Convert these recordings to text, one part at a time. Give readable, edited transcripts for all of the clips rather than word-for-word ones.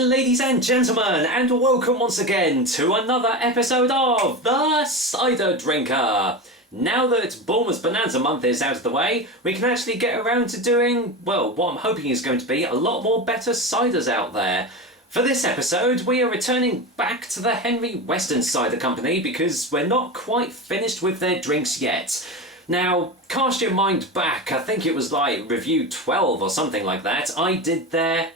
Ladies and gentlemen, and welcome once again to another episode of The Cider Drinker. Now that Bournemouth Bonanza month is out of the way, we can actually get around to doing, well, what I'm hoping is going to be a lot more better ciders out there. For this episode, we are returning back to the Henry Westons Cider Company because we're not quite finished with their drinks yet. Now, cast your mind back, I think it was like review 12 or something like that, I did their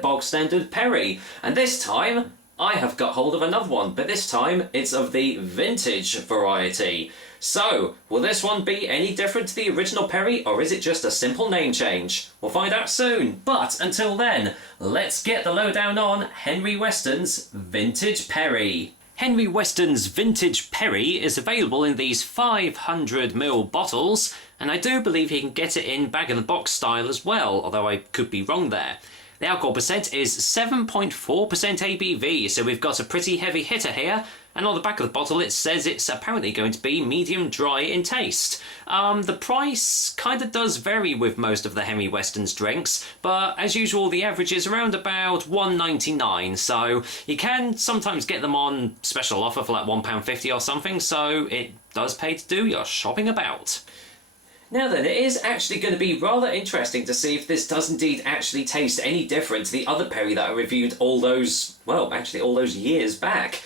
bog standard perry. And this time, I have got hold of another one, but this time it's of the vintage variety. So, will this one be any different to the original perry, or is it just a simple name change? We'll find out soon, but until then, let's get the lowdown on Henry Weston's Vintage Perry. Henry Weston's Vintage Perry is available in these 500ml bottles, and I do believe you can get it in bag-in-the-box style as well, although I could be wrong there. The alcohol percent is 7.4% ABV, so we've got a pretty heavy hitter here, and on the back of the bottle it says it's apparently going to be medium dry in taste. The price kind of does vary with most of the Henry Weston's drinks, but as usual the average is around about £1.99, so you can sometimes get them on special offer for like £1.50 or something, so it does pay to do your shopping about. Now then, it is actually going to be rather interesting to see if this does indeed actually taste any different to the other perry that I reviewed all those years back.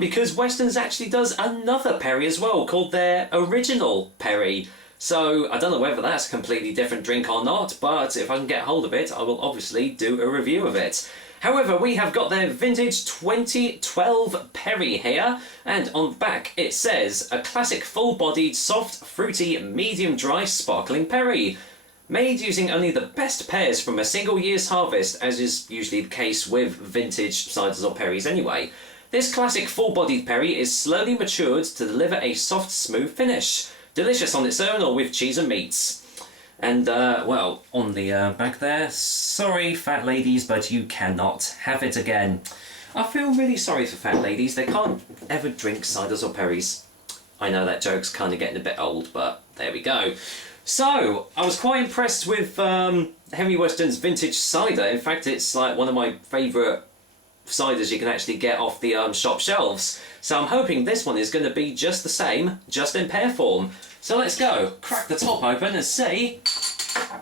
Because Weston's actually does another perry as well, called their original perry. So, I don't know whether that's a completely different drink or not, but if I can get hold of it, I will obviously do a review of it. However, we have got their vintage 2012 perry here, and on the back it says, a classic full-bodied, soft, fruity, medium-dry, sparkling perry. Made using only the best pears from a single year's harvest, as is usually the case with vintage ciders or perries anyway. This classic full-bodied perry is slowly matured to deliver a soft, smooth finish. Delicious on its own or with cheese and meats. And, on the back there, sorry fat ladies, but you cannot have it again. I feel really sorry for fat ladies, they can't ever drink ciders or perries. I know that joke's kind of getting a bit old, but there we go. So, I was quite impressed with Henry Weston's vintage cider. In fact, it's like one of my favourite ciders you can actually get off the shop shelves. So I'm hoping this one is going to be just the same, just in pear form. So let's go, crack the top open and see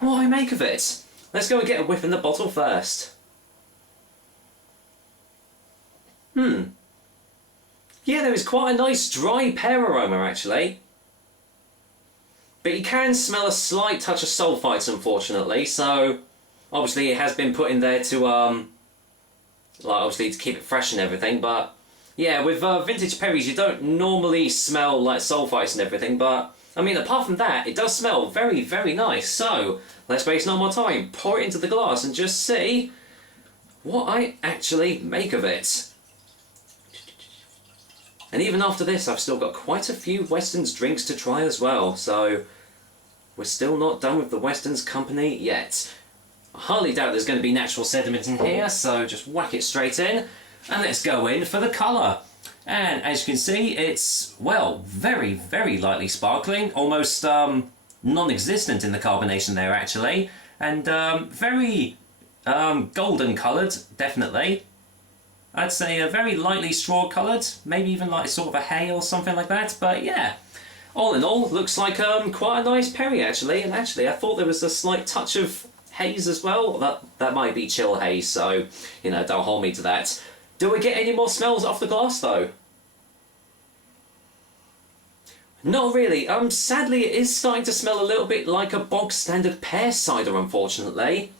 what I make of it. Let's go and get a whiff in the bottle first. Yeah, there is quite a nice dry pear aroma actually. But you can smell a slight touch of sulfites unfortunately, so obviously it has been put in there to obviously to keep it fresh and everything, but yeah, with vintage perries you don't normally smell like sulfites and everything, but I mean apart from that it does smell very, very nice. So let's waste no more time, pour it into the glass and just see what I actually make of it. And even after this I've still got quite a few Weston's drinks to try as well, so we're still not done with the Weston's company yet. I hardly doubt there's going to be natural sediment in here, so just whack it straight in. And let's go in for the colour. And as you can see, it's, well, very, very lightly sparkling. Almost non-existent in the carbonation there, actually. And very golden coloured, definitely. I'd say very lightly straw coloured. Maybe even like sort of a hay or something like that. But yeah, all in all, looks like quite a nice perry, actually. And actually, I thought there was a slight touch of haze as well. That might be chill haze, so, you know, don't hold me to that. Do we get any more smells off the glass though? Not really. Sadly it is starting to smell a little bit like a bog standard pear cider, unfortunately.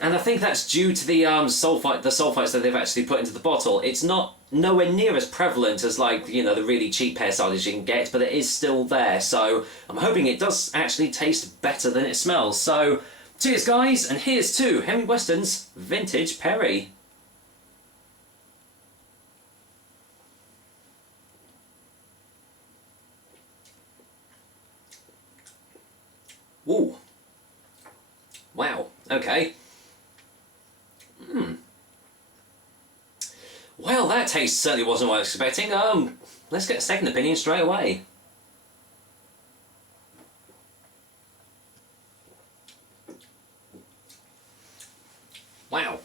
And I think that's due to the sulfites that they've actually put into the bottle. It's not nowhere near as prevalent as, like, you know, the really cheap pear ciders you can get, but it is still there, so I'm hoping it does actually taste better than it smells. So cheers guys, and here's to Henry Weston's Vintage Perry. Ooh. Wow, okay. Well, that taste certainly wasn't what I was expecting. Let's get a second opinion straight away. Wow.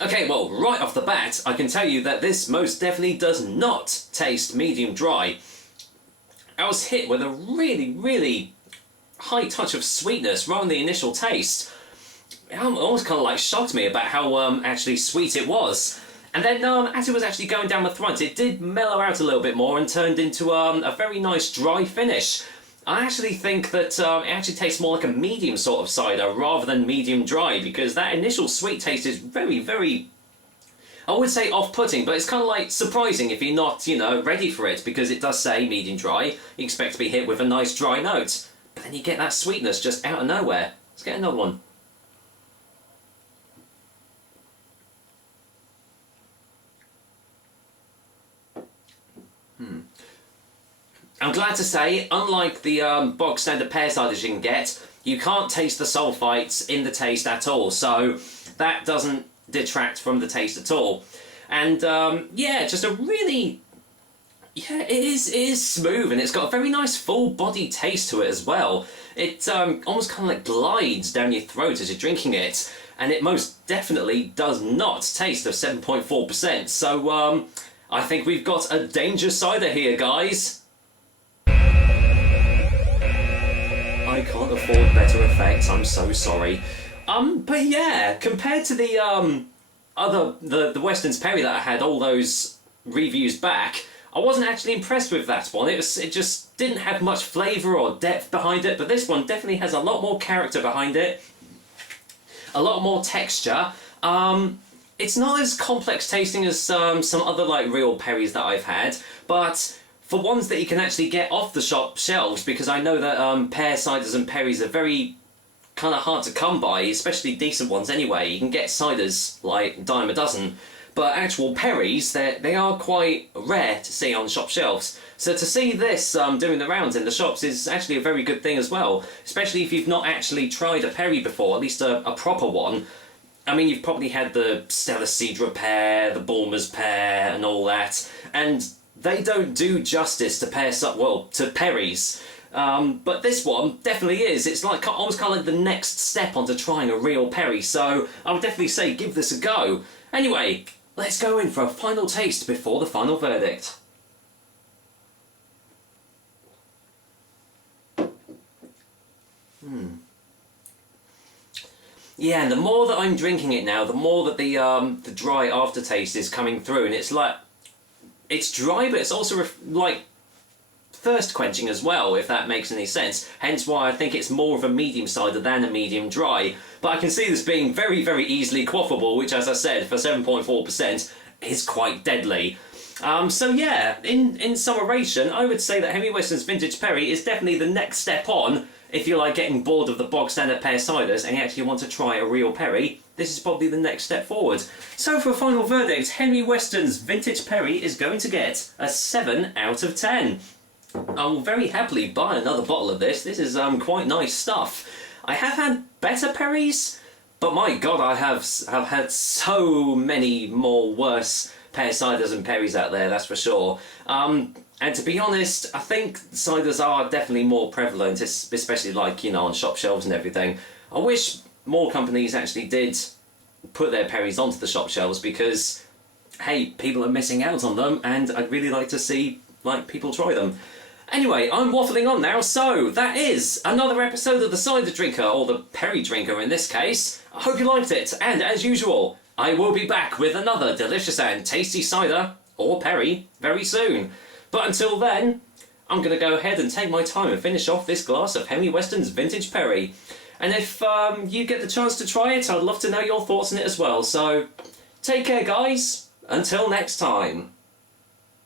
Okay, well, right off the bat, I can tell you that this most definitely does not taste medium dry. I was hit with a really, really high touch of sweetness right on the initial taste. It almost kind of like shocked me about how actually sweet it was. And then as it was actually going down the throat, it did mellow out a little bit more and turned into a very nice dry finish. I actually think that it actually tastes more like a medium sort of cider rather than medium dry, because that initial sweet taste is very, very, I would say off-putting, but it's kind of like surprising if you're not, you know, ready for it, because it does say medium dry. You expect to be hit with a nice dry note, but then you get that sweetness just out of nowhere. Let's get another one. I'm glad to say, unlike the bog standard pear ciders you can get, you can't taste the sulphites in the taste at all, so that doesn't detract from the taste at all. And yeah, just a really, yeah, it is smooth, and it's got a very nice full body taste to it as well. It almost kind of like glides down your throat as you're drinking it, and it most definitely does not taste of 7.4%. So I think we've got a danger cider here, guys. I can't afford better effects, I'm so sorry. But yeah, compared to the the Westons Perry that I had all those reviews back, I wasn't actually impressed with that one. It just didn't have much flavour or depth behind it, but this one definitely has a lot more character behind it, a lot more texture. It's not as complex tasting as some other like real Perries that I've had, but for ones that you can actually get off the shop shelves, because I know that pear ciders and Perries are very kind of hard to come by, especially decent ones anyway. You can get ciders like a dime a dozen, but actual Perries, they are quite rare to see on shop shelves. So to see this doing the rounds in the shops is actually a very good thing as well, especially if you've not actually tried a Perry before, at least a proper one. I mean, you've probably had the Stella Cider pear, the Bulmer's pear, and all that, and they don't do justice to to Perries. But this one definitely is. It's like almost kind of like the next step onto trying a real Perry, so I would definitely say give this a go. Anyway, let's go in for a final taste before the final verdict. Yeah, and the more that I'm drinking it now, the more that the dry aftertaste is coming through, and it's like, it's dry, but it's also like thirst quenching as well, if that makes any sense. Hence why I think it's more of a medium cider than a medium dry. But I can see this being very, very easily quaffable, which, as I said, for 7.4% is quite deadly. So yeah, in summation, I would say that Henry Weston's Vintage Perry is definitely the next step on if you're like getting bored of the bog standard pear ciders and you actually want to try a real Perry. This is probably the next step forward. So for a final verdict, Henry Weston's Vintage Perry is going to get a 7 out of 10. I will very happily buy another bottle of this. This is quite nice stuff. I have had better Perries, but my god, I have had so many more worse pear ciders and Perries out there, that's for sure. And to be honest, I think ciders are definitely more prevalent, especially like, you know, on shop shelves and everything. I wish more companies actually did put their Perries onto the shop shelves, because, hey, people are missing out on them, and I'd really like to see, like, people try them. Anyway, I'm waffling on now, so that is another episode of the Cider Drinker, or the Perry Drinker in this case. I hope you liked it, and as usual, I will be back with another delicious and tasty cider, or Perry, very soon. But until then, I'm going to go ahead and take my time and finish off this glass of Henry Weston's Vintage Perry. And if you get the chance to try it, I'd love to know your thoughts on it as well. So, take care guys, until next time.